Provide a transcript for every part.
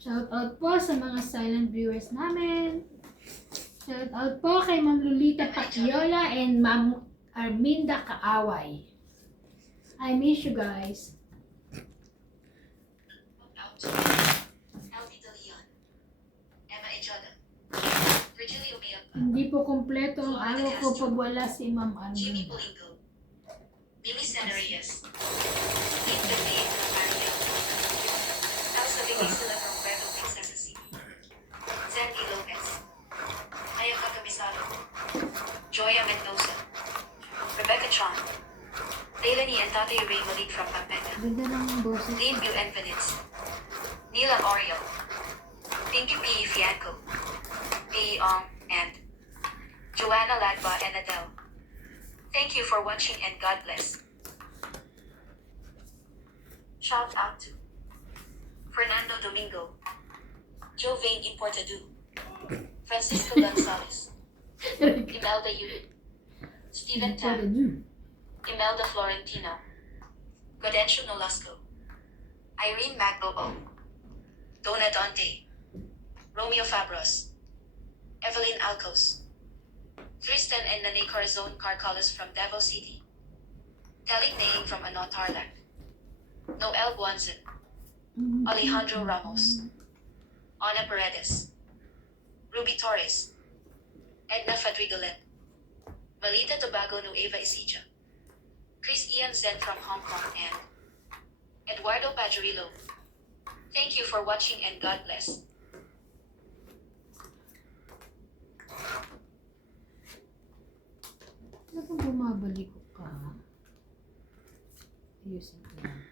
Shout out po sa mga silent viewers namin. Shout out po kay Ma'am Lolita Paciola and Ma'am Arminda Kaaway. I miss you guys. Hindi po kompleto ang araw ko pag wala si Ma'am Arminda. Mimi Sanarias. Dean Bernay Rafael. Elsa Vigisila from Puerto Princesa City. Zandy Lopez. Ayaka Camisado. Joya Mendoza. Rebecca Chong. Leilani and Tate Ray Malik from Pampanga. Ganda ng boses. Dean Gu Enfinis. Nila Oreo. Pinky P. Fianco. P. Ong and Joanna Ladba and Adele. Thank you for watching and God bless. Shout out to Fernando Domingo, Jovain Importadu, Francisco Gonzalez, Imelda Yudit, Stephen Tan, Imelda Florentino, Gadencio Nolasco, Irene Magbobo, Donna Dante, Romeo Fabros, Evelyn Alcos, Tristan and Nane Corazon Carcalas from Davao City, Teling Naing from Ano Tarlac, Noel Guanzon, Alejandro Ramos, Ana Paredes, Ruby Torres, Edna Fadrigolen, Malita Tobago Nueva Ecija, Chris Ian Zen from Hong Kong and Eduardo Pajarillo. Thank you for watching and God bless. Ano kung bumabalik ka? Ayusin ko lang.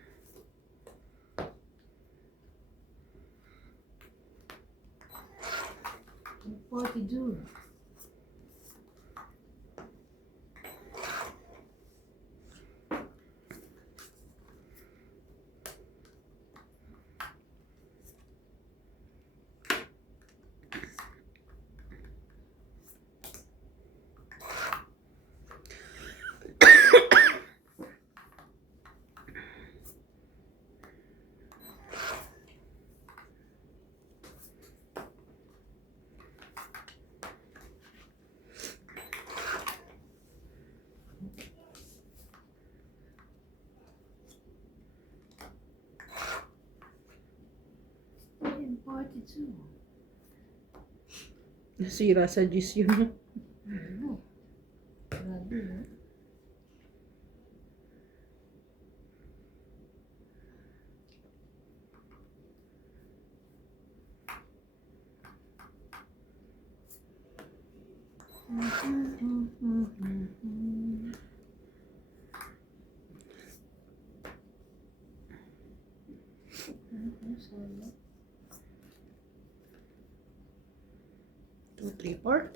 What to do? What to do? Nasira sa gis yun. Ano? Grabe, no? Sorry. 2, 3, 4.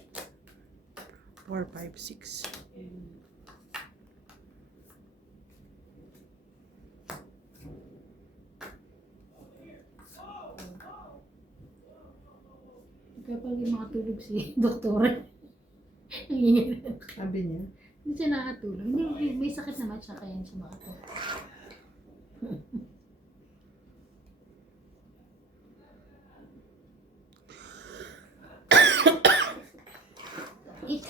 4, 5, 6. Kaya pala hindi makatulog si doktora. Ang ingay. Sabi niya. Hindi siya nakatulog. Hindi, may sakit naman siya kaya hindi siya makatulog. It.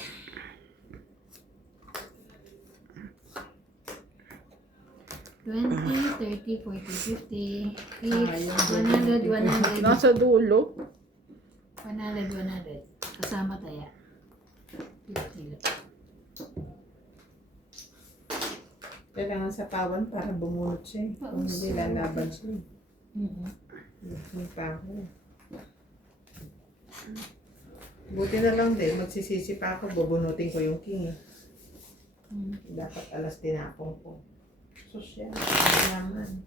$20, $30, $40, $50, $100, $100, Nasa dulo. $100. Kasama taya. $50. Kailangan sa pawan para bumunot siya. Kung hindi lalaban siya. Yung pako. Buti na lang din, magsisisi pa ako, bubunutin ko yung king. Dapat alas tinapong ko. Sosyal. Kailangan.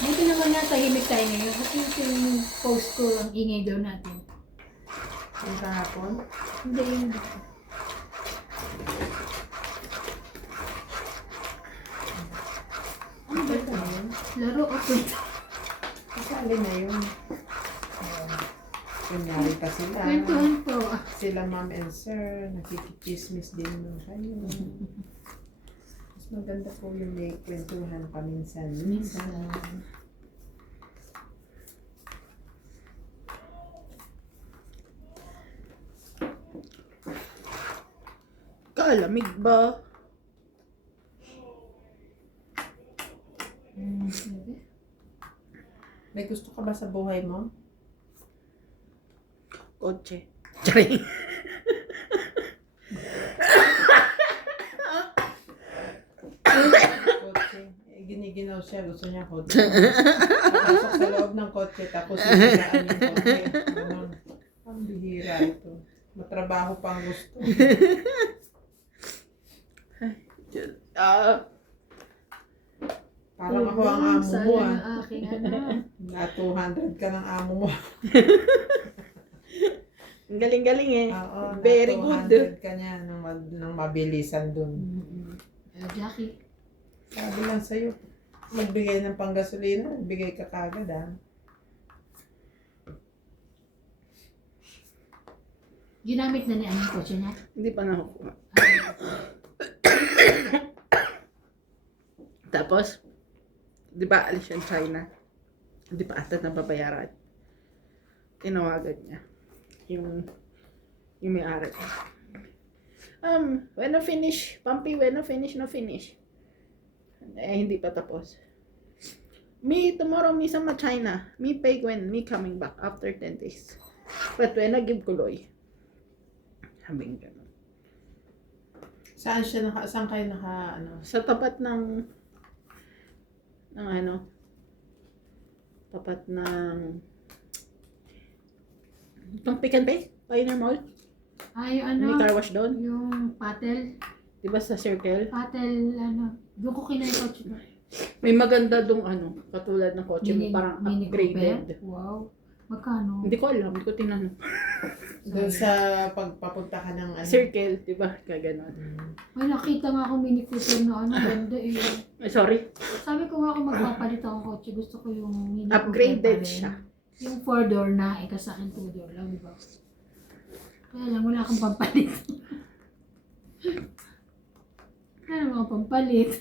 Buti naman na tahimik tayo ngayon. Kasi yung post ko, ang ingay daw natin. Yung kahapon. Hindi yun. Ano ba ito? Laro o kwento? Kasali na yun. Kunyari pa sila. Kwentuhan po. Sila ma'am and sir, nakikichismis din naman kayo. Mas maganda po yung may kwentuhan paminsan-minsan. Kalamig ba? Sige. May gusto ka ba sa buhay mo? Kotse. Charing. Kotse. Giniginaw siya, gusto niya kotse. Papasok sa loob ng kotse, tapos sisiraan yung kotse. Ganun. Ang bihira ito. Matrabaho pa ang gusto. Parang ako ang amo mo Sayang ah. ang aking ano. Na 200 ka ng amo mo. Ang galing-galing eh. Oo, Very na good. 200 ka niya ng mabilisan dun. Jackie. Sabi lang sa'yo, magbigay ng panggasolina, magbigay ka kagad ah. Ginamit na ni anong kotse niya? Hindi pa nakukuha. Tapos, di ba alis siya China? Hindi pa ata nababayaran. Tinawagan niya. Yung may-ari. When na finish? Pampi, when na finish? Eh, hindi pa tapos. Me, tomorrow, me sama China. Me pay when me coming back after 10 days. But when I give Kuloy. Habing ganun. Saan kayo ano? Sa tapat ng ano, tapat ng itong Pick and Pay, Pioneer Mall, Ay, may ano? car wash doon, Yung patel. di ba sa Circle? Patel, ano. Doon ko kinay kotse ko. May maganda dong ano, katulad ng kotse mo, parang Mini upgraded. Cooper? Wow. Magkano? Hindi ko alam, hindi ko tinanong. Doon sa pagpapunta ka ng ano? Circle, di ba? Kaganon. May nakita nga ako Mini Cooper na ano, ganda eh. Ay, sorry. Sabi ko nga ako magpapalit akong kotse. Gusto ko yung Mini Upgraded Cooper pa rin. siya. Yung 4-door na, eh kasi akin 2-door lang, di ba? Kaya lang, wala akong pampalit. Kaya lang ako pampalit.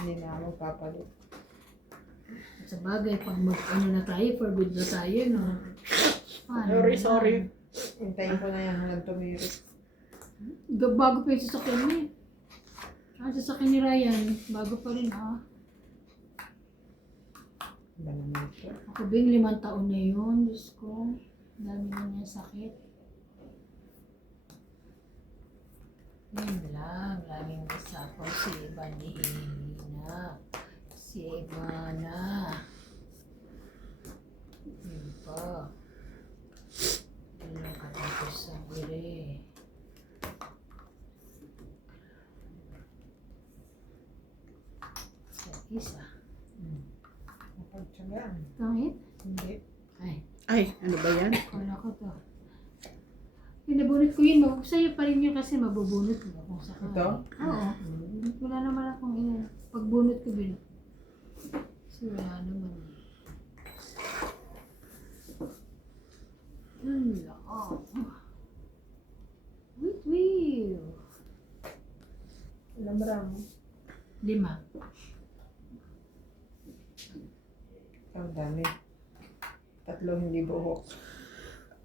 Hindi na ako papalit. Sa bagay, pag ano na tayo, forbid na tayo, no? Paano Sorry. naman? Hintayin ko na yan hanggang tumirik. Bago pa yung sasakyan niya. Ang sasakyan ni Ryan, bago pa rin ah. Ba naman ito? Ako bing 5 taon na yun, Diyos ko. Ang dami na niya sakit. Yan lang, laging kasama si Ivanina. Si Ivana. Yun pa. Yun ang katapos sa bire. Sa isa. Napagtsagaan. Kahit? Hindi. Ay, Ay, ano ba yan? kala ko to. Pinabunot ko yun. Sa'yo pa rin yun kasi mabubunot mo kung sakali. Ito? Oo. Wala naman akong iyan. Pagbunot ko bin. So, wala naman. Lang. Wait. Ilang ramo? 5. Ang dami. 3 hindi buhok.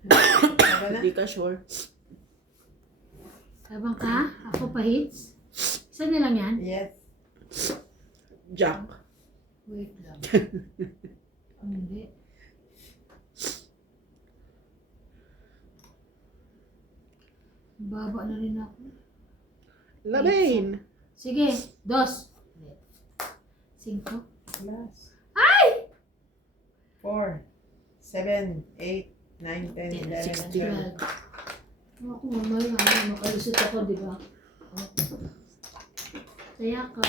Tama na? Hindi ka sure. Tabang ka? Ako pa hits? Isa na lang yan? Yes. Jack. Wait lang. Hindi. Baba na rin ako. Labain. Sige, 2. 5. Last. Ay! 4, 7, 8, 9, 10, 11, 12. 12. Ako mamaya, makalusot ako, di ba? Saya ka.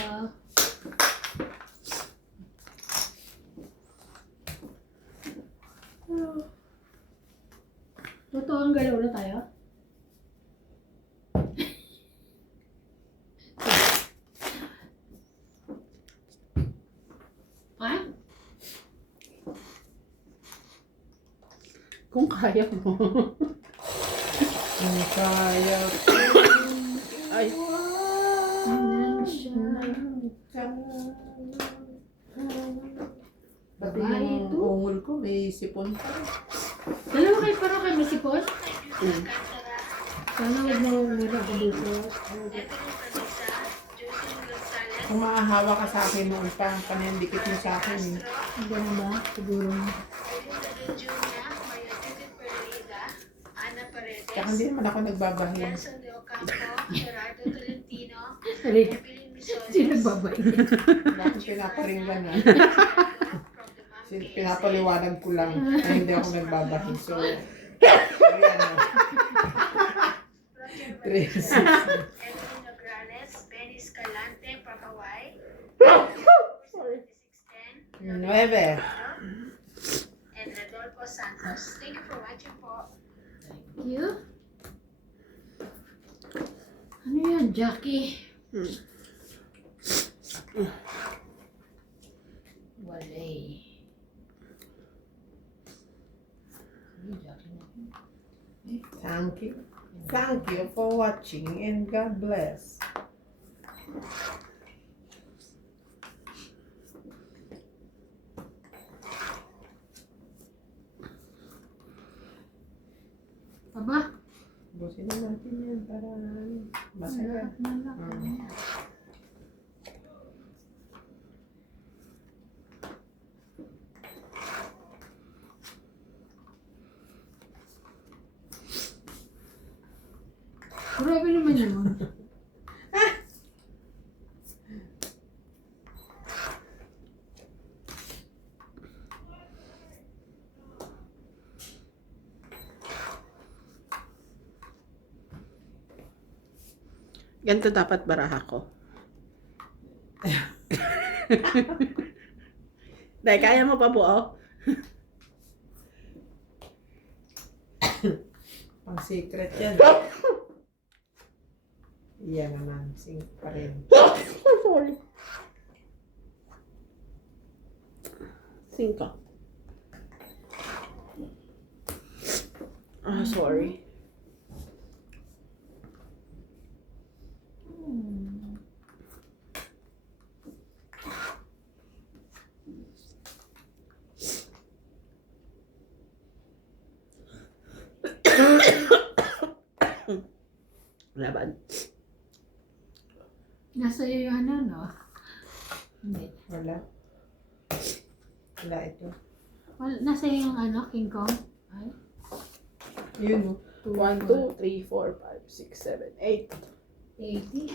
Totoo ang galaw na tayo? Kung kaya mo. Kung kaya Ay. Pati Babae yung ito. ungol ko, may sipon pa. Dalawa kayo parang kayo masipon? Mm. Sana huwag na muna ako dito. Kung maahawa ka sa akin noon pa, panindikit mo sa akin eh. Ganun ba? Siguro. Kaya hindi naman ako nagbabahin. Sorry. Sino babae? Wala akong pinaparinggan na. Pinapaliwanag ko lang na hindi ako nagbabahin. So, ayan o. 360. Nueve. And Rodolfo Santos. Thank you for watching po. Thank you. Ano yan, Jackie? Walay. Ano, Jackie na? Thank you. Thank you for watching and God bless. Aba, Busin na natin yan para masaya. grabe naman yun. Ganito dapat baraha ko. Dahil kaya mo pa buo? Pang secret yan. Iyan naman. Sing pa rin. Sorry. 5. Ah, sorry. Laban. Nasa iyo yung ano, no? Hindi. Wala. Wala ito. Nasa iyo yung ano, King Kong? Ay, Yun o. 1, 2, 3, 4, 5, 6, 7, 8. 80.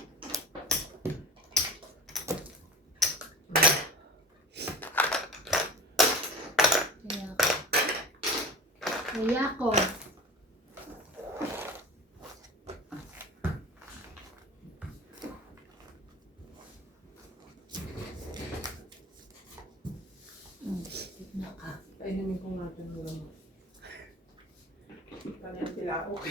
Kaya ko. Painumin ko natin mo lang. Kanyang tilaok.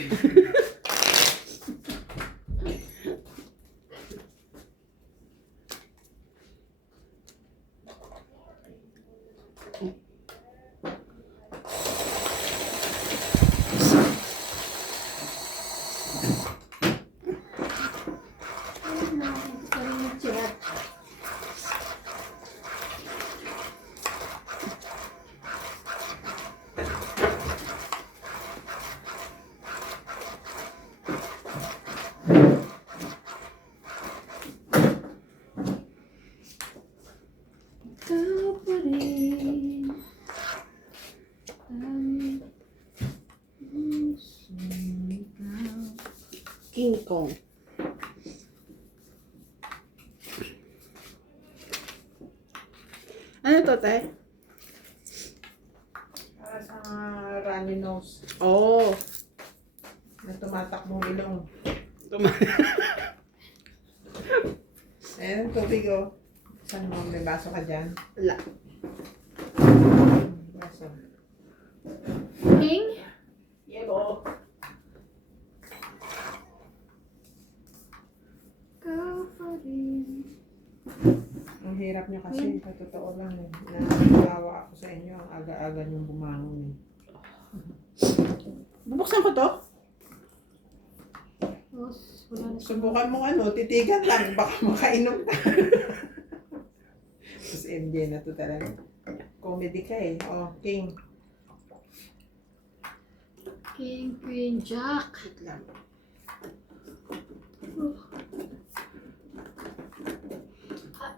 King Kong. Ano to, te? Para sa runny nose Oh. na tumatakbong ilong. Ayan, tubig o. Saan mo? May baso ka dyan? Wala. Baso. King? Yellow. Go for it. Ang hirap nyo kasi, sa totoo lang eh. Naawa ako sa inyo, ang aga-aga niyong bumangon eh. Bubuksan ko to. Tapos, wala na siya. Subukan mo titigan lang. Baka makainom ka. Tapos MJ na to talaga. Comedy ka eh. Oh, King. King, Queen, Jack. Wait lang.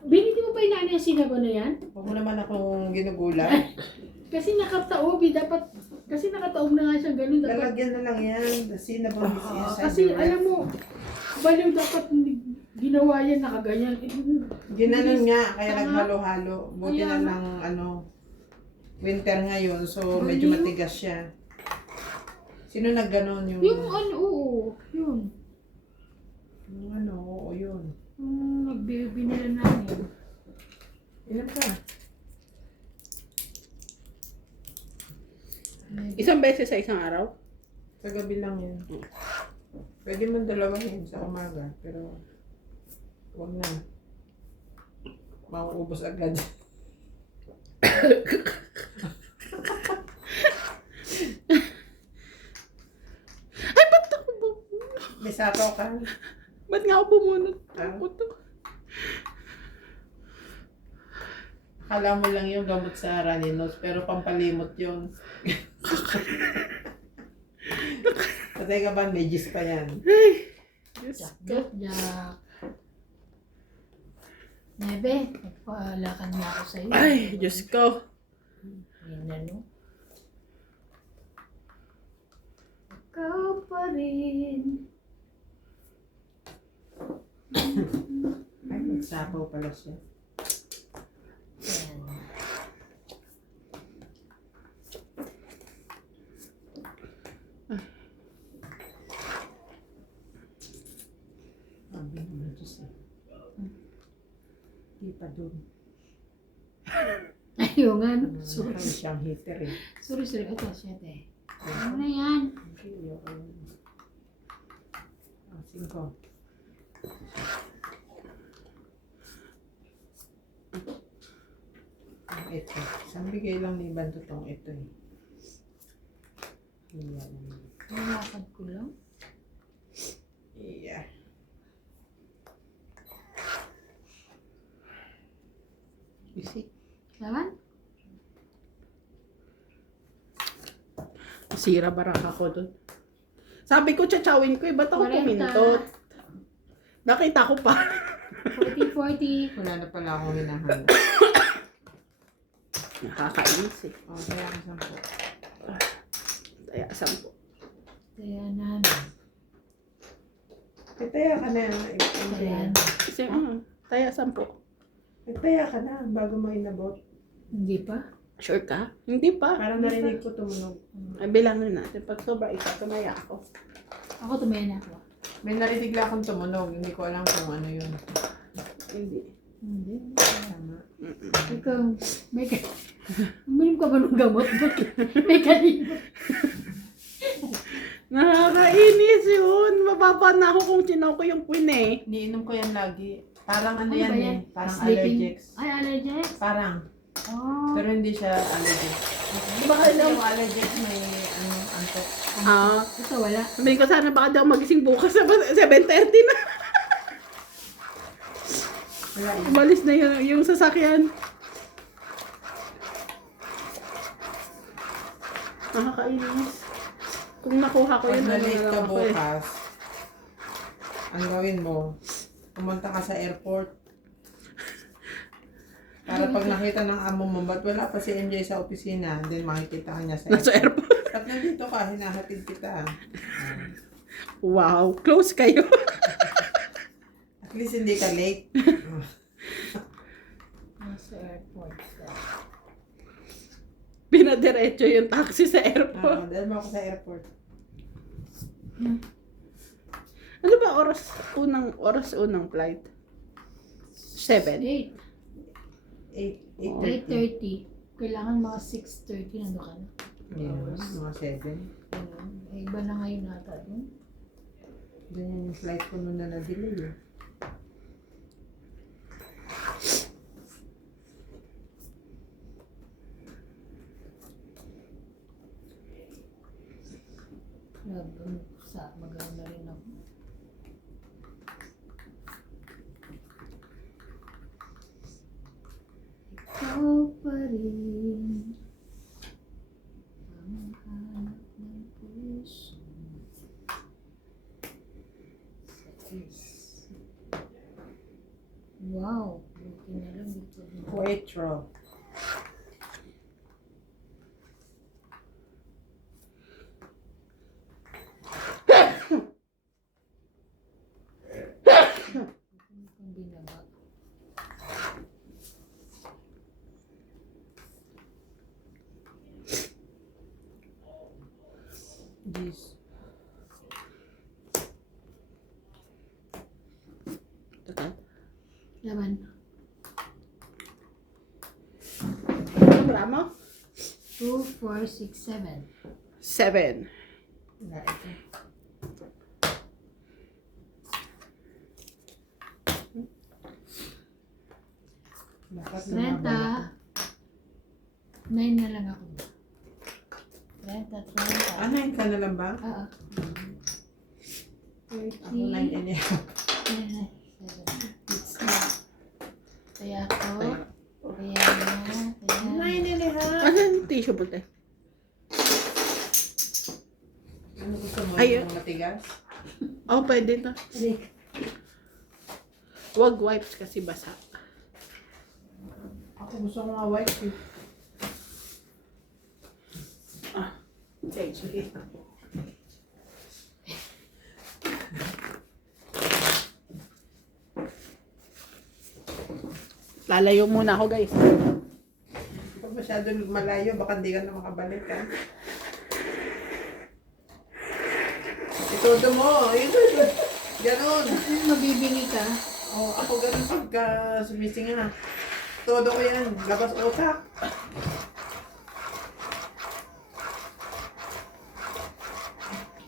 Biniti mo pa yung nanay ang sinago na yan? Huwag mo naman akong ginugulat. Kasi nakataob dapat, kasi nakataob na nga siya ganun. Dapat, Lalagyan na lang yan. Kasi nabangis niya sa kasi alam mo, baliw dapat ginawa yan nakaganyan. Ginanon nga, kaya Tama. naghalo-halo. Buti Kaya na nga. lang, winter ngayon, so medyo Baliw. matigas siya. Sino nagganon yung... Yung ano, oo, yun. Oo, yun. Yung nagbibi nila namin. Ilan ka? Isang beses sa isang araw? Sa gabi lang yan. Pwede man dalawahin sa umaga, pero huwag na. Mauubos agad. Ay, ba't ako bumunot? May sapaw ka. Ba't nga ako bumunot? Ako to. Akala mo lang yung gamot sa Raninos, pero pampalimot yun. Patay ka ba? May gis pa yan. Ay, Diyos Jack, ko. Jack, Jack. Nebe, nagpalakan niya ako sa'yo. Ay, Diyos ko. Yan na, no? Ikaw pa rin. Ay, nagsapaw pala siya. Yan. Sabi naman Diyos eh. Di pa dun. Ayun nga, no? Sorry. Sorry. Siyang heater eh. Sorry. Ito, siya, te. Ano na yan? Okay, okay. Cinco. Ito. Isang bigay lang ni Iban totong ito eh. Iyan. Nalakad ko lang. Yeah. Busy. Laman? Sira baraka ko dun. Sabi ko, tsachawin ko, ba't ako 40. pumintot? Nakita ko pa. 40. Wala na pala akong hinahanap. Nakakainis eh. O, kaya ako 10. Kaya 10. Kaya namin. Taya ka na. Ayan. Kasi, taya 10. Taya ka na bago mo inabot. Hindi pa? Sure ka? Hindi pa. Parang narinig ko tumunog. Ay, bilangin natin. Pag sobra isa, tumaya ako. Ako tumaya na ako. May narinig lang akong tumunog. Hindi ko alam kung ano yun. Hindi. Hindi. Tama. Ikaw, may uminom ka ba ng gamot? Bakit? May kalimot. Nakakainis yun. Mababa na ako kung sinaw ko yung queen eh. Niinom ko yan lagi. Parang ano Ano yan ba eh. yan? Parang Sleeping? allergics. Ay, allergic? Parang. Oh. Pero hindi siya allergic. Baka Kasi daw, yung allergic may antok. Ito wala. sabihin ko sana baka daw magising bukas sa 7:30 na. Wala yun. Umalis na yung sasakyan. Nakakainis. Kung nakuha ko Pag yun, na-late ano ka lang ako eh. bukas, ang gawin mo, pumunta ka sa airport. Para pag nakita ng amo mo, ba't wala pa si MJ sa opisina, then makikita ka niya sa Nasa airport. airport. Pag nandito ka, hinahatid kita. Wow, close kayo. At least hindi ka late. Nasa airport. Pinadiretso yung taxi sa airport. Dahil mo ako sa airport. Ano ba oras unang flight? 7. 8. 8:30. 8:30. Kailangan mga 6:30 nando ka na. Yes, mga 7. Iba na ngayon nata dun. Ganyan yung flight ko noon na na-delay eh. Magawa na rin ako. Ikaw pa rin ang hanap ng puso. Wow, buti na lang dito. Quattro. Kung binaba. This. Tagal. Laban. Wala mo? 2, 4, 6, 7. 7. Wala ito. Dapat 30. 9 na lang ako. 30, 30. Ah, 9 ka na lang ba? Oo. Ako 9 and a half. 7. Kaya ako. Kaya na. Kaya. 9 and a half. Ano yung tissue puti? Ano gusto mo? Ay, Yung matigas? Oh, pwede na. Rick. Wag wipes kasi basa. Ako gusto ko nga white eh. Sige. Lalayo muna ako, guys. Pag masyado malayo, baka hindi ka na makabalik ha. Itodo mo. Ganon. Mabibingi ka. Oh, ako ganun pagka sumisinga. Todo ko yan. Labas utak.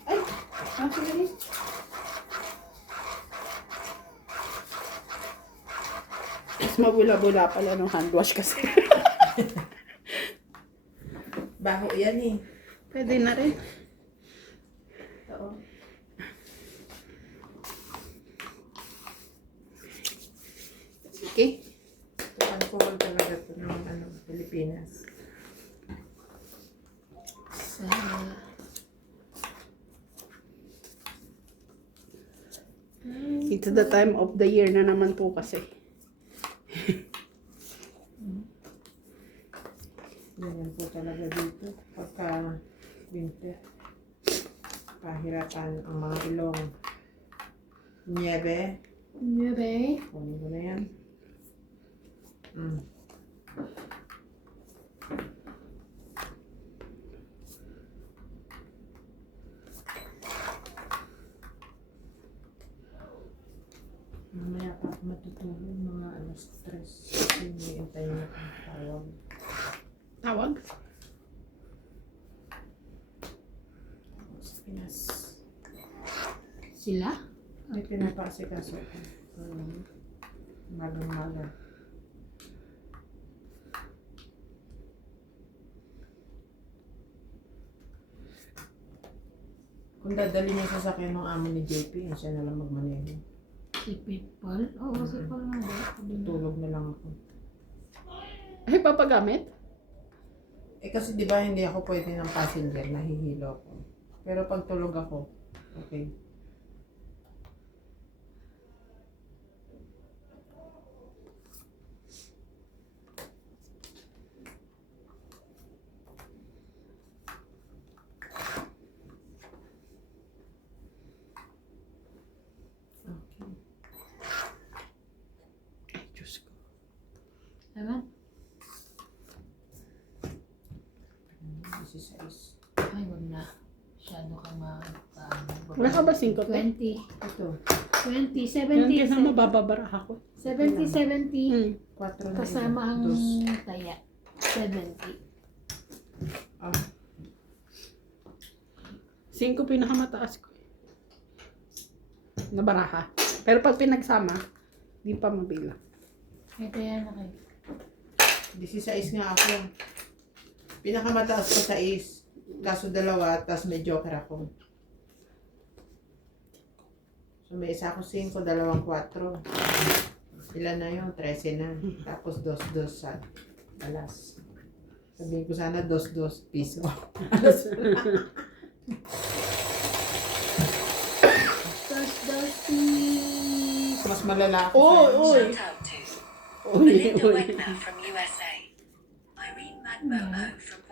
Ay, sige. Mas mabula-bula pala ng hand wash kasi. Baho yan eh. Pwede na rin. Oo. Okay. Ito alcohol talaga ito ng Pilipinas. Sa... It's the time of the year na naman po kasi. Ganyan po talaga dito. Pagka winter. Pahirapan ang mga ilong. Niebe. Niebe. Kunin ko na yan. Mamaya pa ako matutulog mga alas 3. Kasi may intay na akong tawag. Tawag? Sa Pinas. Sila? May pinapasikaso ko. Magang-maga. Kung dadali niya sa sasakyan ng amo ni JP, siya na lang magmaneho. Si Pitbull? Oo, si Paul nga ba? Tulog na lang ako. Ay, papagamit? Eh kasi di ba hindi ako pwede ng passenger, nahihilo ako. Pero pag tulog ako, okay. Okay. Ay, Diyos ko. Laban? 16. Ay, wag na. Masyado kang Wala ka ba 5 to? 20. Ito, 20, Yan 70, kasi mabababara ako. 70, 70. 4 na Kasama ang Dos. taya. 70. Ah, 5 pinakamataas ko. Na baraha. Pero pag pinagsama, di pa mabilang. May taya na kayo. 16 nga ako. Pinakamataas ko 6. Kaso 2, tas may joker ako. May isa ako 5, dalawang 4. Ilan na yun? 13 na. Tapos 2 sa alas. Sabihin ko sana 2 piso. Mas malala ako Oy, sa'yo. oy. Shout out to Uy, Melinda uy. Wagner from USA. Irene Magbo from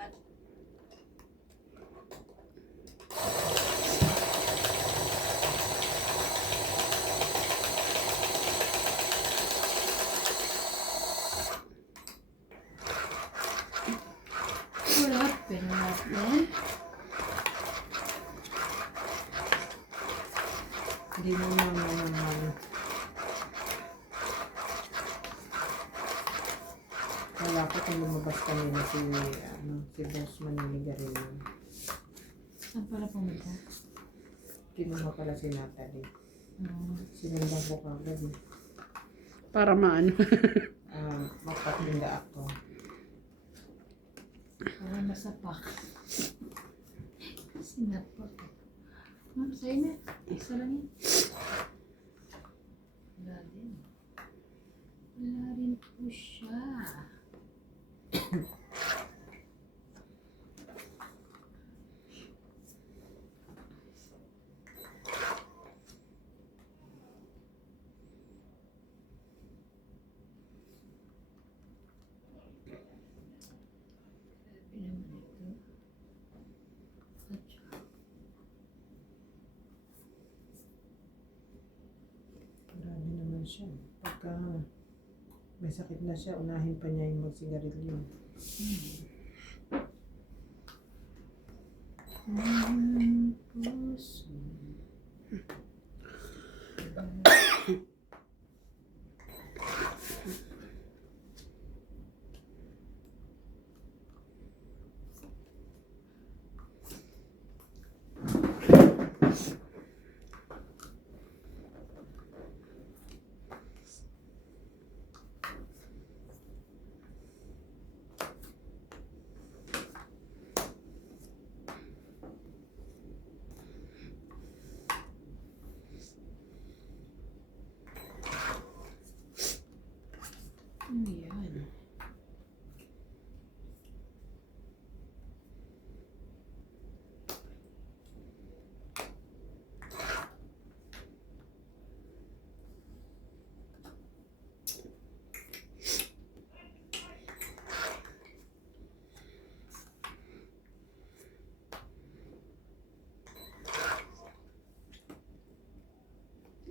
What happened? What happened? Hindi mo naman. Wala ko kung lumabas kanina si Boss Maniligarillo. Saan pala pumunta? Kinuha pala si Natalie. Sinundan ko kagad eh. Para maano. Magpatinda ako. Para masapak. Sinapak. Sa'yo na. Isa lang yan. Wala din. Wala rin po siya. Grabe naman siya. Pagka may sakit na siya, unahin pa niya yung magsigarilyo. Puso. Ano yan?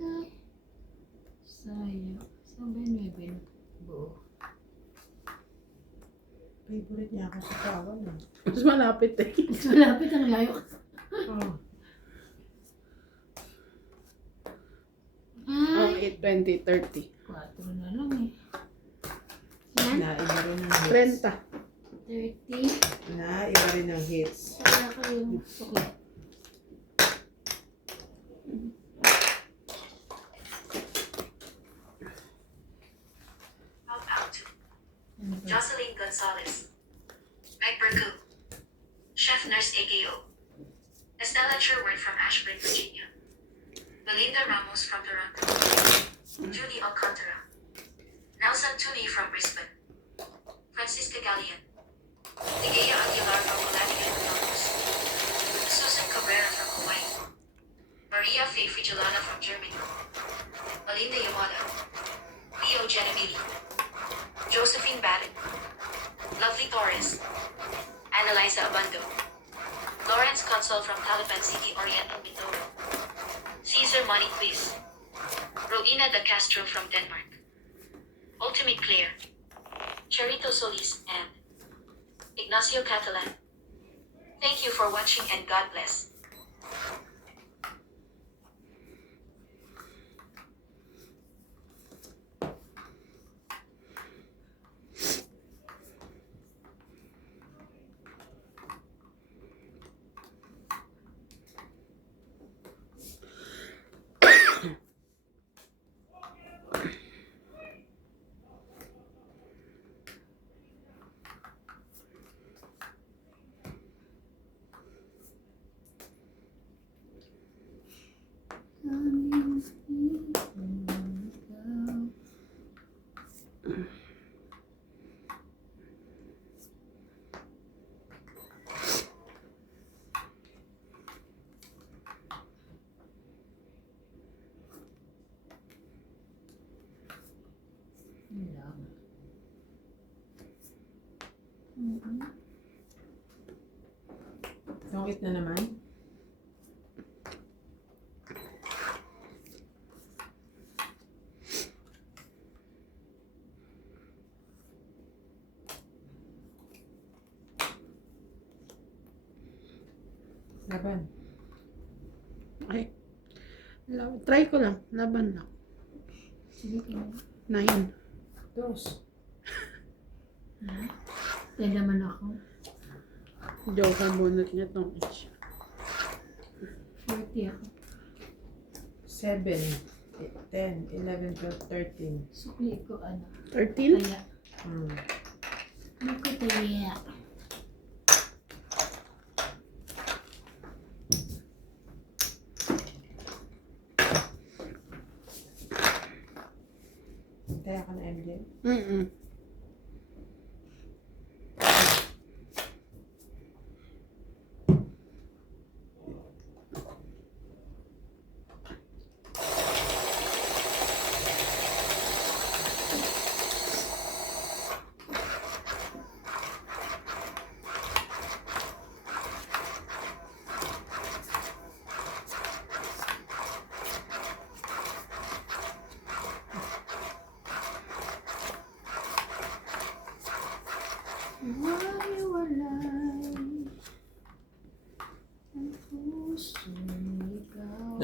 Ay, sayang. Saan ba yun may binubuo? Favorite niya ako sa kawan. Mas malapit eh. Mas malapit ang layo. Oh. Ay, 8, 20, 30. 4 na lang eh. Yan? Iba rin ng hits. 30. Iba rin ng hits. Wala ko yung sukli. Shout out to Jocelyn Gonzalez, Meg Berku, Chef Nurse AKO, Estella Sherwood from Ashburn, Virginia, Belinda Ramos from Toronto, Julie Alcantara, Nelson Tuni from Brisbane, Francisca Gallian, Ligaya Aguilar from Oladigan, Belarus, Susan Cabrera from Hawaii, Maria Faye Frigilana from Germany, Melinda Yamada, Leo Genovili, Josephine Batten, Lovely Torres, Annalisa Abando, Lawrence Consul from Calapan City, Oriental Mindoro, Caesar Money Quiz, Rowena de Castro from Denmark, Ultimate Claire, Charito Solis, and Ignacio Catalan. Thank you for watching and God bless. Mangit na naman. Laban. Ay. Try ko lang. Laban lang. Sige, tingnan. 9. Dos. Yan naman ako. Joke ang bunot niya tong H. 40 ako. 7, 10, 11, 12, 13. Sukli ko ano. 13? Kaya. Hmm. Hindi ko kaya. Kaya ka na MJ. Mm-mm. Walay-walay ang puso'y ikaw.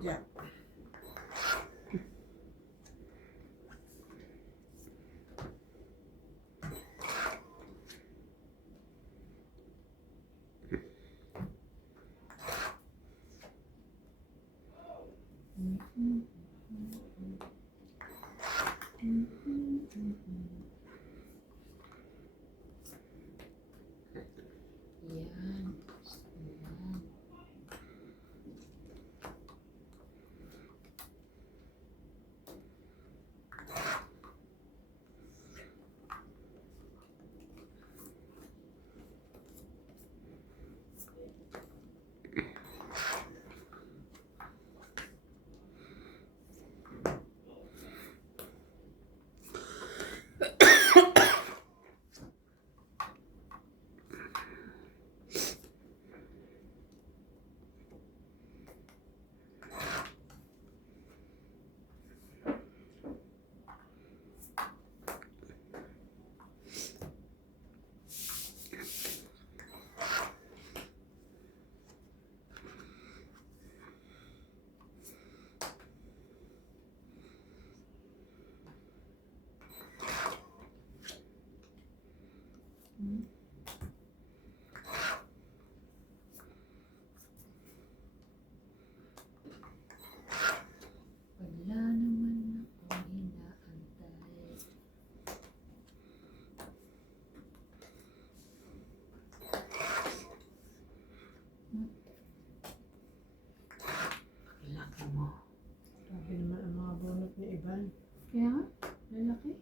Jack. Yan. Yan. Wala naman akong inaantay. Laki mo. Sabi naman ang mga bunot ni Ivan. Kaya nga, lalaki.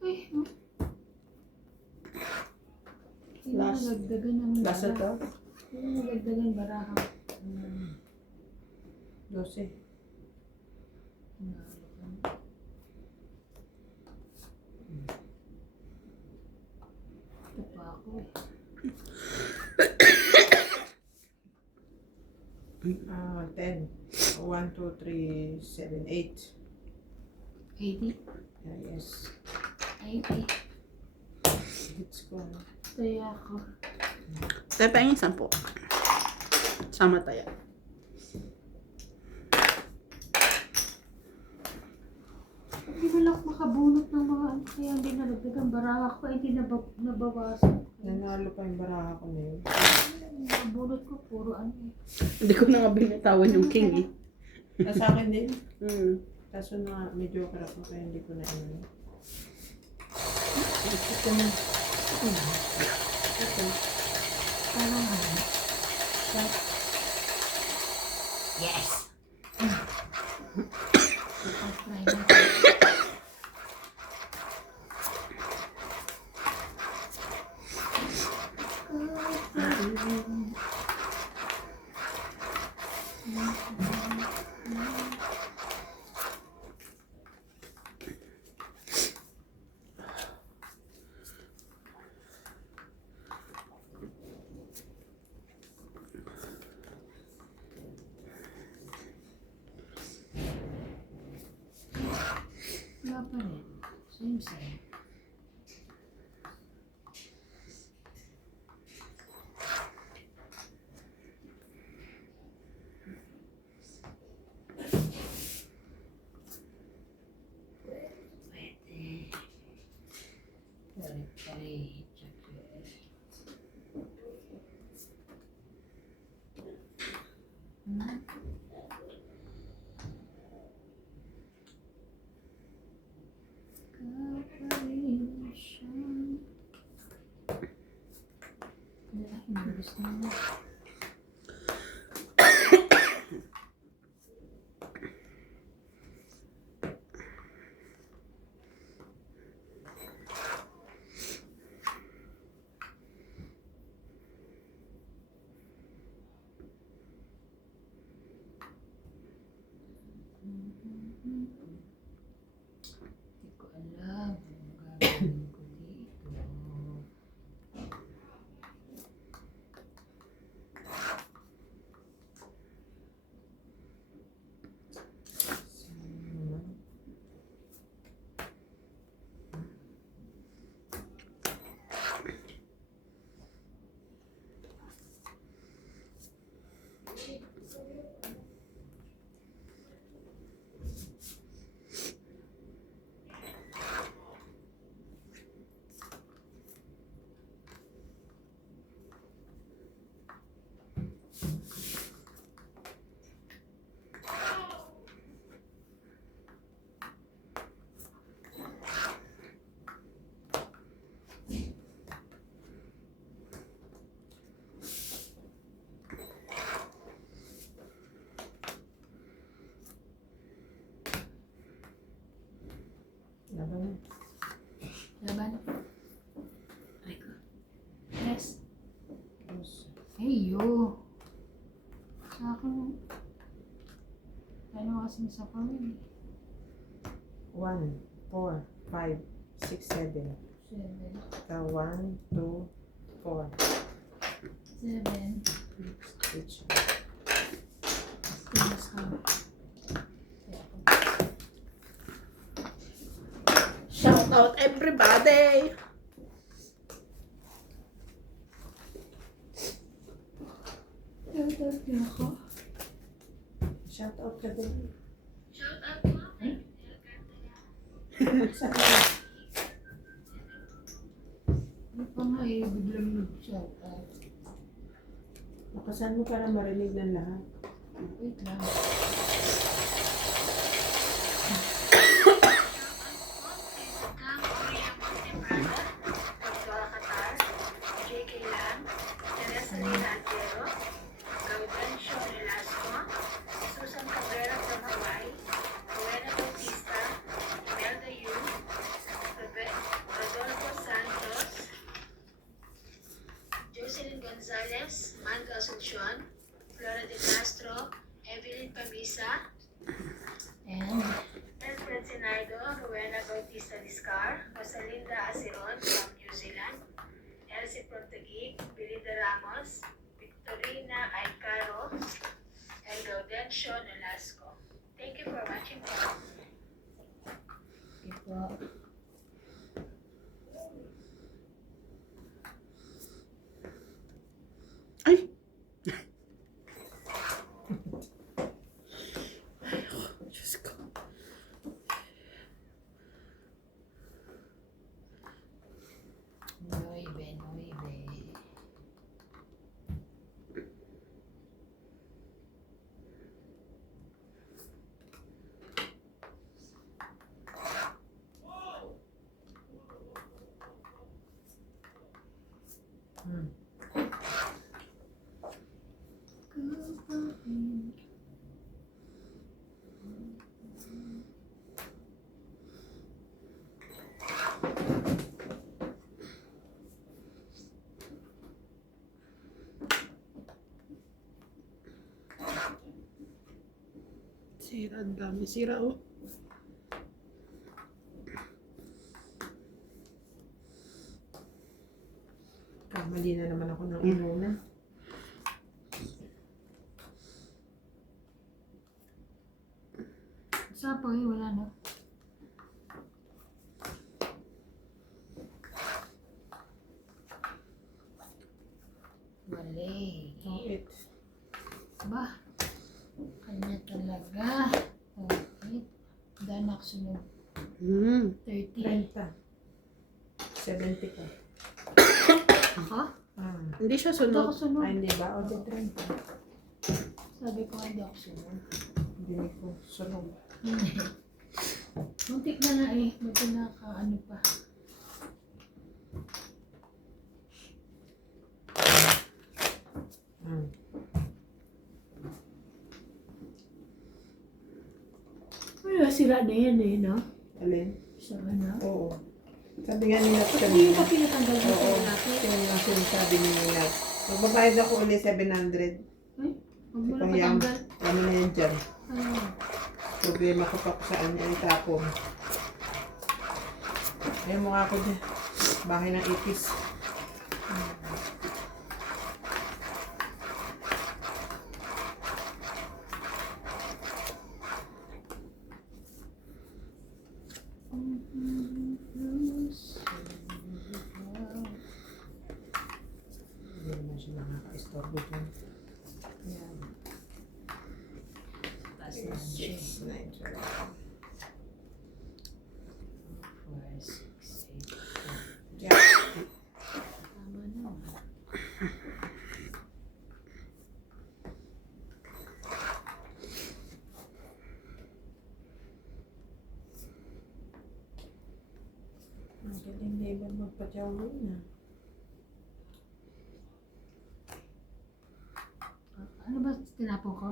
Ay, oh. Last. Nagdagan ng Lasa to? Nagdagan baraha. 12. Ito pa ako eh. 10. 1, 2, 3, 7, 8. 80. Yes. 80. Hits ko. Kaya ako. Tayo pa yung 10. Sama tayo. Hindi mo lang makabunot ng mga ano. Kaya hindi nalagdagan baraha ko. Hindi nabawasan. Nanalo pa yung baraha ko na yun. Mga bunot ko, puro ano eh. Hindi ko na nga binitawan yung king eh. Sa akin din. Mm. Kaso na medyo joker ako kaya hindi ko na ano. Ito na. Okay. Parang ano. Yes! Ikaw pa rin. Same, same. Pwede. Pare-pare. Gusto mo. Hindi ko alam kung gagawin ko dito. Laban. Laban. Ay ko. Yes. Tapos, Ayo. Sa akin. Ano kasing sa kami? 1, 4, 5, 6, 7. 7. 1, 2, 4. 7. Each. Tigas ka. Shout out everybody! Ako. Shout out ka din. Shout out mo. Saan ka? Ano pa nga eh, biglang nag-shout out. Nakasan mo para marinig ng lahat. Wait lang. Kang Maria Monteprada, Dr. Qatar, J.K. Lam, Teresa Lina Antero, Gaudencio Velasco, Susan Cabrera from Hawaii, Rowena Bautista, Imelda Yu, Rodolfo Santos, Jocelyn Gonzalez, Manga Asuncion, Flora de Castro, Evelyn Pamisa, And, Alfred Sinardo, Rowena Bautista Discar, Rosalinda Asiron from New Zealand, Elsie Protegig, Belinda Ramos, Victorina Aicaro, and Gaudencio Nolasco. Thank you for watching. ito. Ay! Diyos ko. Nueve, nueve. Sira, ang dami sira oh. Kamali na naman ako ng inuna. Sa pa wala na. sunog. 30. 30. 70 ka. Ako? Hindi siya Hindi ako sunod. sunog. Ay, hindi ba? O, di 30. Sabi ko hindi ako sunog. Hindi ko sunog. Muntik na nga eh. Buti ano pa. Ay, sira na yan eh, no? Alin? Sira na. Oo. Sabi nga nila Hindi pa pinatanggal mo Oo. sa natin. Yung nga sinasabi ni nila. Magbabayad ako ulit 700. Huwag mo na Ipang yam. patanggal. Ano na yan dyan. Ah. Problema ko pa kung saan niya itapon. Ayaw mo nga ako dyan. Bahay ng ipis. Hindi naman siya nakaka-istorbo dyan. Ayan. Taas na ang 6, 9, 12. 4, 6, 8. Yeah. Tama na. Ang galing na ibang magpa-chow na. Ano ba tinapon ko?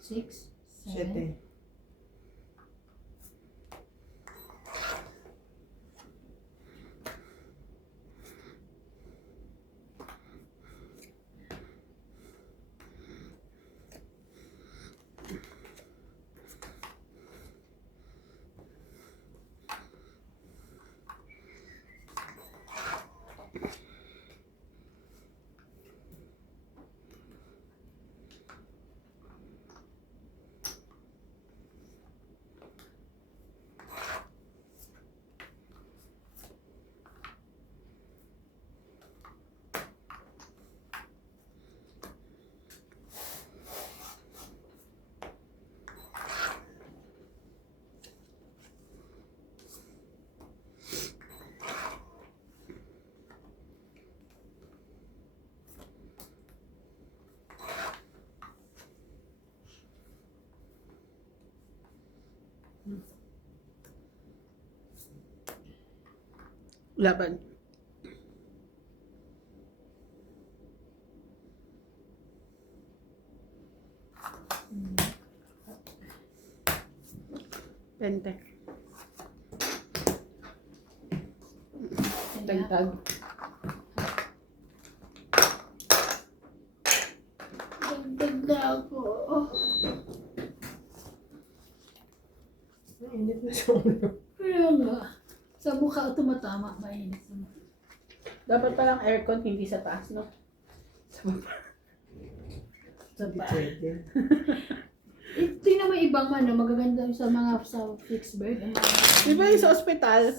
6? 7? 7. Laban. Pente. Dagdag. Dagdag na ako. Mainit na sa ulo. Kaya nga. Sa mukha tumatama. Mainit naman. Dapat palang aircon hindi sa taas, no? Sa Hindi paa. pwede. Tingnan mo ibang ano, magaganda sa mga sa fixed bird. Di ba yung sa ospital?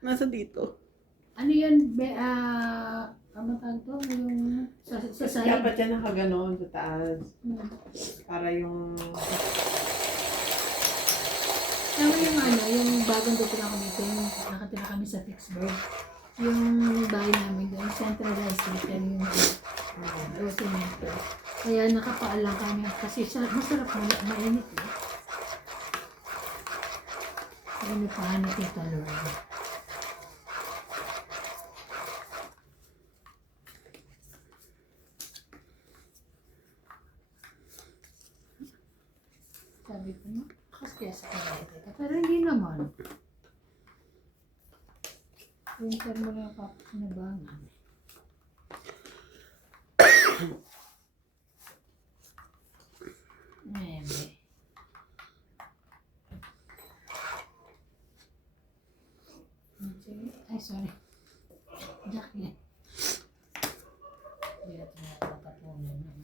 Nasa dito. Ano yun? Ano tawag to? Yung sa side. Dapat yan nakaganon sa taas. Para yung... Tama yung ano, yung bagong dito ako dito, yung nakatira kami sa fixed bird. Yung bahay namin doon, centralized heater yung cemento. Kaya nakapaalang kami kasi masarap mainit eh. Ano pa hanap ito, Lord? Sabi ko, no? Kasi sa kanila dito. Pero hindi naman. Winter mo lang kapanabangan. Ebe. Ay, sorry. Jack yan. Hindi natin nakatapunan naman.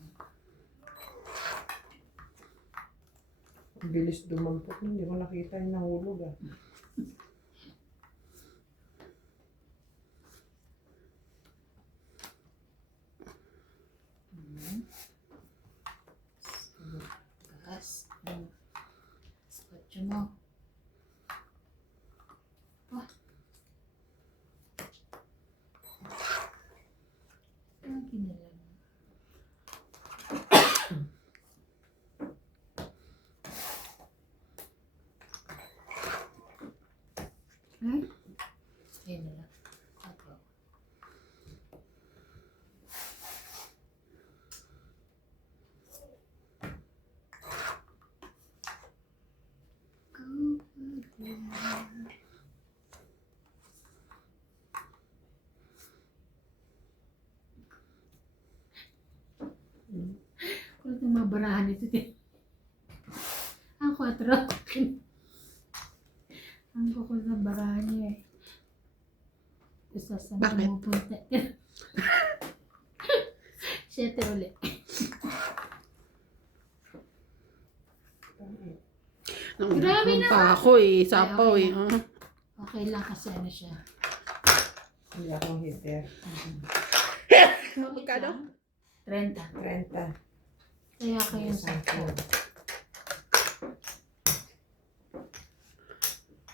Ang bilis dumampot. Hindi ko nakita yung nahulog ah. Gas. Spatyo mo. Okay? Ayun na lang. Okay. Kung itong mga barahan ito, ang 4. Ang kukul na barahan niya eh. Tapos saan Bakit? pumupunta. 7 ulit. Grabe na. Pa ako eh. Sapaw Ay, eh. okay Okay lang kasi ano siya. Hindi akong hitter. Magkano? 30. 30. Kaya kayo sa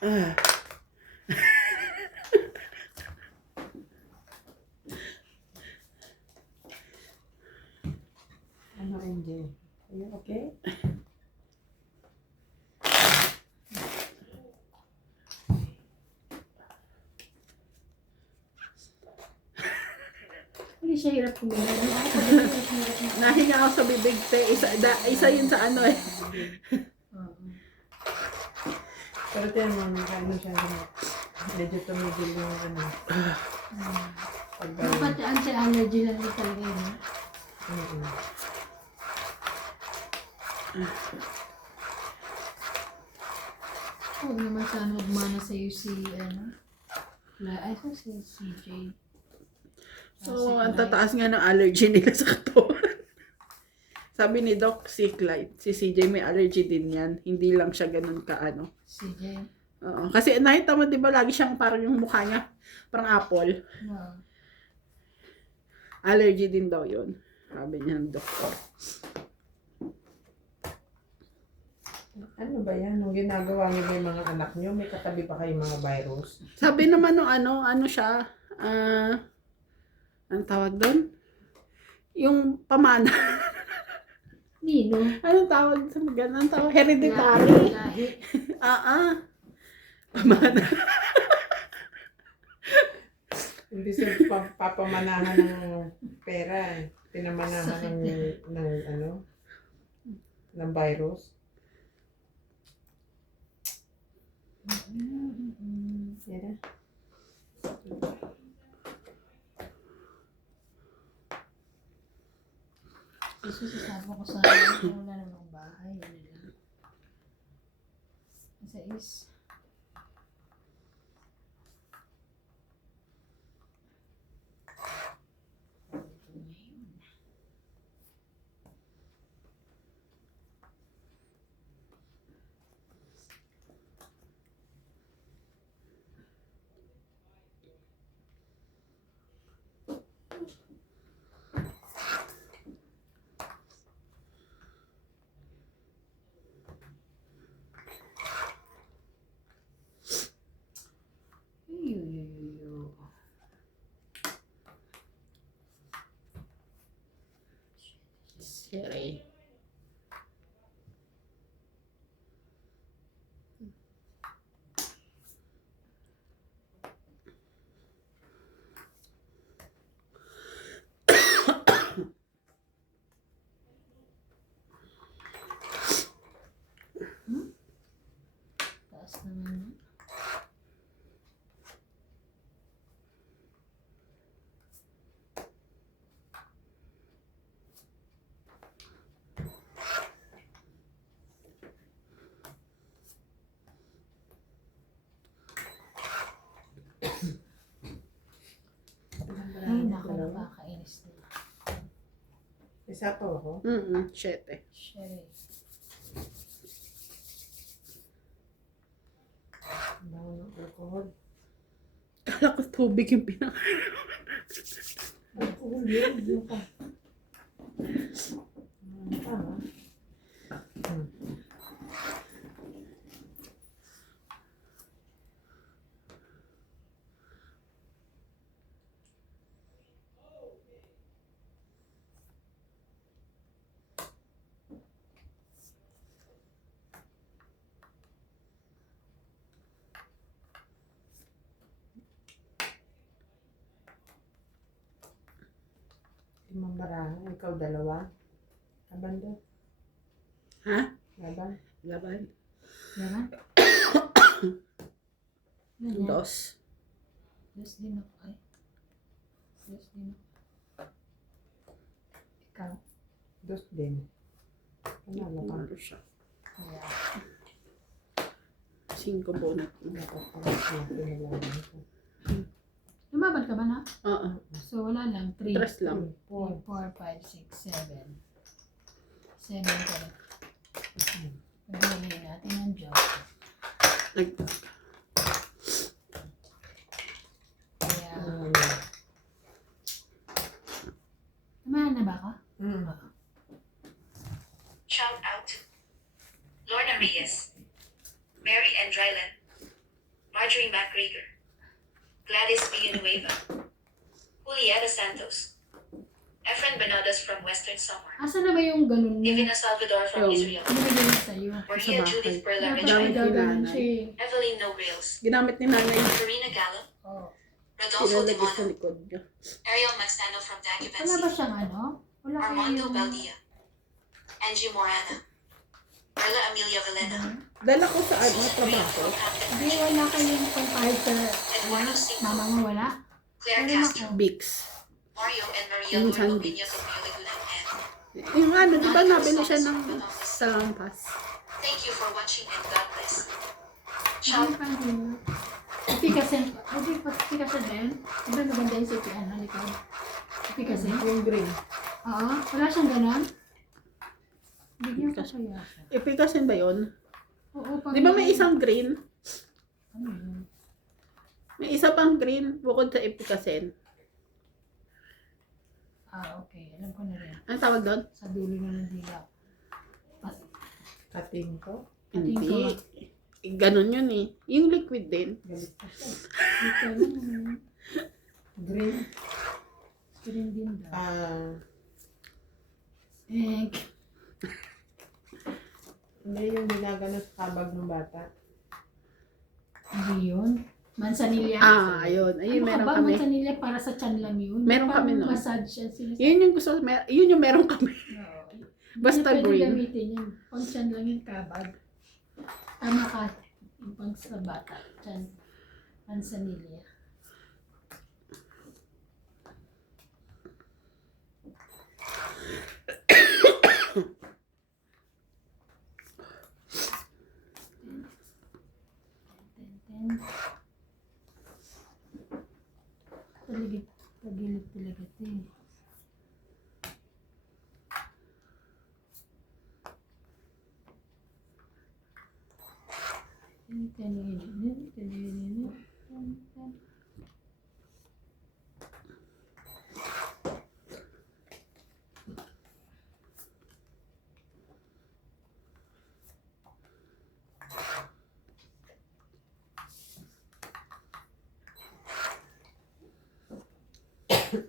Ah. Ano, MJ? Are you okay? Hindi siya hirap kumilan. Nahinga ako sa bibig te. Isa yun sa ano eh. Pero tiyan mo, ano siya, medyo tumigil yung ano. Pagbaling. Dapat anti-allergy lang ito talaga yun. Huwag naman sana magmana sa'yo si ano. Ay, si CJ. So, ang tataas nga ng allergy nila sa katawan. Sabi ni Doc, Cyclite. Si CJ may allergy din yan. Hindi lang siya ganun ka ano. CJ? Oo. Kasi nakita mo, di ba, lagi siyang parang yung mukha niya. Parang apple. No. Allergy din daw yun. Sabi niya ng doktor. Ano ba yan? Nung ginagawa niyo ba yung mga anak niyo, may katabi pa kayong mga virus? Sabi naman nung ano siya, anong tawag doon? Yung pamana. Nino? Anong tawag sa maganda? Anong tawag? Hereditary? Lahi. Pamana. Hindi sila papamanahan ng pera. Pinamanahan ng ano? Ng virus. Yan. Kasi sasama ko sa wala namang bahay. Yun lang. Isa is Siri. taas naman. Ay, naku, nakakainis na. Isa pa ako. Siyete. Sherry. Bango ng alcohol. Kala ko tubig yung Alcohol yun. Yun ka. Tama. Mambarahan. Ikaw dalawa. Laban doon. Ha? Laban. Laban. Diba? Ganyan. Dos. Dos din ako. Ay. Dos din ako. Ikaw. Dos din. Panalo ka. Panalo siya. Yeah. 5 bonus. Nakakalas na pinalaban ko. Lumaban ka ba na? Oo. So, wala lang. 3, 3 lang. 4, 5, 6, 7. 7 ka lang. Pagbilhin natin ang job. Nag- Kaya, Ano? tumahan na ba ka? Shout out to Lorna Reyes, Mary Ann Dryland, Marjorie McGregor, Gladys Villanueva, Julieta Santos, Efren Banadas from Western Samar, Asa na ba yung ganun mo? Divina Salvador from Yung- Israel, Binigay niya sa'yo. Maria bahay. Judith Perla Dapat Dami may Regina, gagawin nanay. siya eh. Evelyn Nogreals, Ginamit ni nanay. Karina Gallo, Oh. Rodolfo Pinalagay sa Timono, likod niya. Ariel Maxano from Wala ba Dagubensi, siyang ano? Wala kayo Armando yung... Baldia, Angie Morana, Carla Amelia Villena, Dala ko sa ano, Sabrina trabaho. from Hampton Hindi, Beach, wala kayong pang-kahit sa Eduardo Cinco, mama mo, wala? Claire Wala Castro, ako. Bix. Mario and Maria Minsan Lord Bix. Opinia from Laguna and Yung ano, di ba nabili siya ng salampas? thank you for watching and God bless. Hindi Shout pa din. Ipikasin. Hindi pa ipikasin din. Diba maganda yung sa ano, likod? Ipikasin? Yung green. Oo. Wala siyang ganon? Bigyan ko kaya siya. Ipikasin ba yun? Oo. Di ba may isang green? Ano yun? May isa pang green bukod sa ipikasin. Ah, okay. Alam ko na rin. Ang tawag doon? Sa dulo na ng dila. Kating ko. Kating Hindi. ko. Ganon yun eh. Yung liquid din. Galit pa siya. Ito lang. Green. Screen din daw. Ah, Eh, hindi yung ginagano sa kabag ng bata. hindi yun. Mansanilya. Ayun. Ayun, Ano ka meron ba? kami. Mansanilya para sa tiyan lang yun. Meron Parang kami nun. massage siya sila. Yun yung gusto, yun yung meron kami. Basta Hindi green. pwede gamitin yun. Pang tiyan lang yung kabag. Tama ka. Yung pang sa bata. Tiyan. Mansanilya. Taligid. Tagilid talaga ito eh.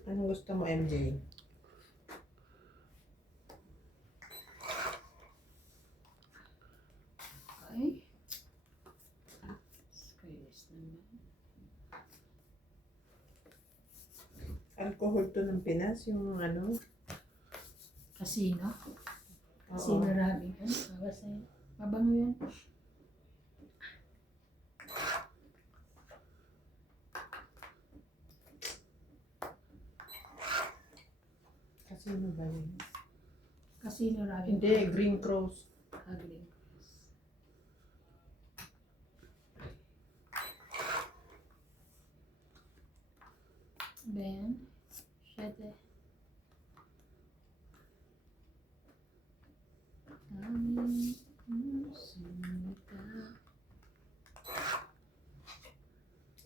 Anong gusto mo, MJ? Okay. Squares naman. Alcohol to ng Pinas, yung ano? Casino. Oo. Casino rabbit. Ano? Bawa sa'yo. Mabango yan. Casino ba yun? Casino rabbit. Hindi, Green Cross. Ugly. Ben. Siete.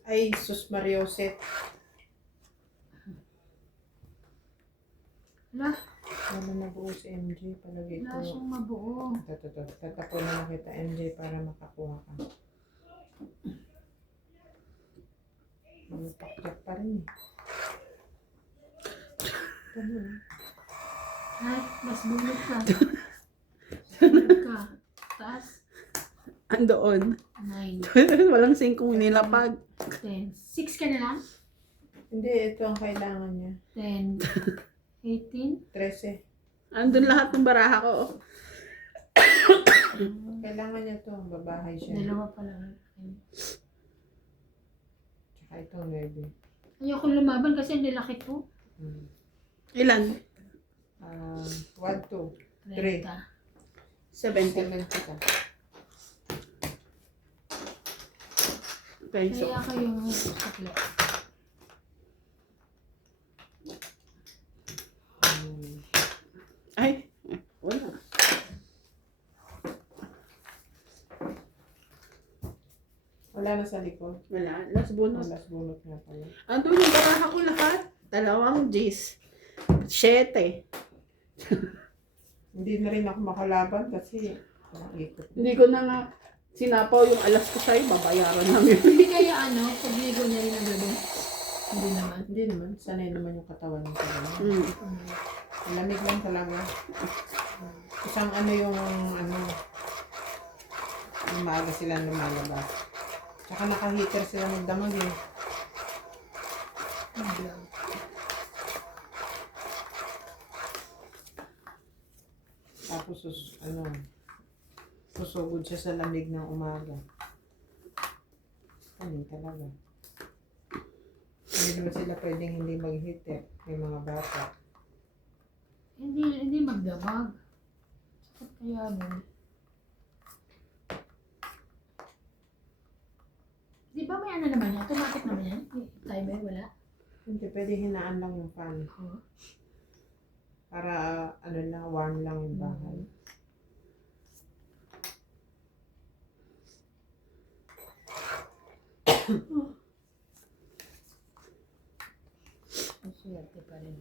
Ay, Sus Marioset. Wala. Wala nabuo si MJ. Palagi Wala ko. siyang mabuo. Tatapunan na kita, MJ, para makakuha ka. Pakyak pa rin eh. Ano? Ay, mas bunod ka. Bunod ka. Taas. Andoon. 9, Walang 5 nilapag. 10. 6 ka na lang? Hindi, ito ang kailangan niya. 10, 18. 13. Andun lahat ng baraha ko. Oh. Kailangan niya to. Babahay siya. Dalawa pa lang. Tsaka itong 9. Ayoko lumaban kasi ang lalaki ko. Ilan? 1, 2, 30. 70. 70 ka. Okay, so. Kaya ako yung sakla. Ay, wala. Wala na sa likod. Wala. Last bonus. Last bunot nga pala. Andun yung baraha ko lahat. 2 Gs. 7. Hindi na rin ako makalaban kasi ikot. Hindi ko na nga sinapaw yung alas ko sa'yo. Babayaran namin. Hindi kaya pagligo niya rin ang gabi. Hindi naman. Hindi naman. Sanay naman yung katawan ng talaga. Mm. Lamig lang talaga. Isang yung umaga sila lumalabas. Tsaka naka-heater sila magdamag eh. Tapos susugod siya sa lamig ng umaga. Ano talaga. Hindi naman sila pwedeng hindi mag-heater. May mga bata. Hindi magdamag. Sakit kaya nun. Di ba may naman yan? Automatic naman yan? Timer, wala? Hindi, pwede hinaan lang yung fan. Para warm lang yung bahay. Swerte pa rin.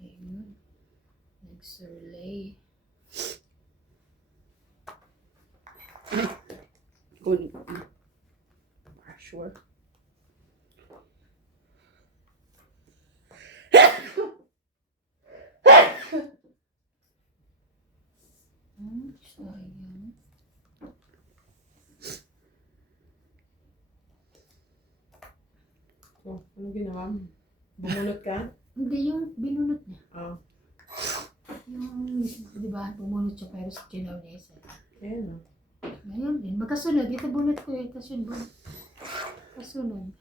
Ayun. Next relay. Kunin ko. Sure. Sayang. So, ano ginawa mo? Bumunot ka? Hindi, yung binunot niya. Oo. Yung, di ba, bumunot siya pero kinaw niya isa. Ayan o. Ngayon din, magkasunod. Ito bunot ko eh, tapos yun bunot. Kasunod.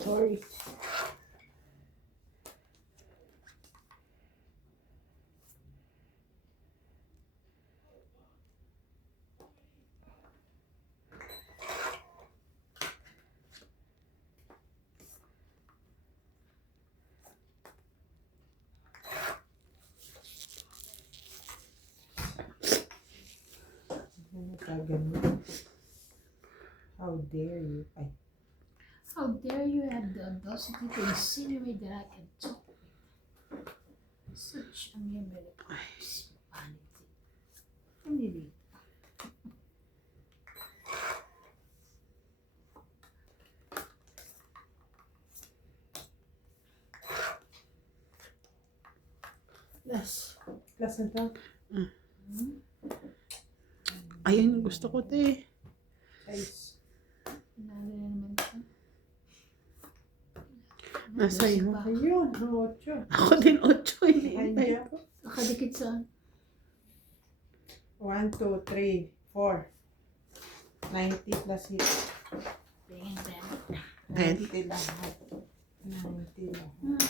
Sorry. Ano ka ganun? How dare you? Ay, How dare you have the audacity to insinuate that I can talk with? Such a mere vanity. Hindi. Yes. class na to. Ayun yung gusto ko, te. Size. Nalo na naman siya. Nasa iyo. Ayun, ang 8. Ako din 8. Hinihintay Kanya. ko. Nakadikit saan? 1, 2, 3, 4. 90 plus hit. Tingin din. 90 lahat. 90 lahat.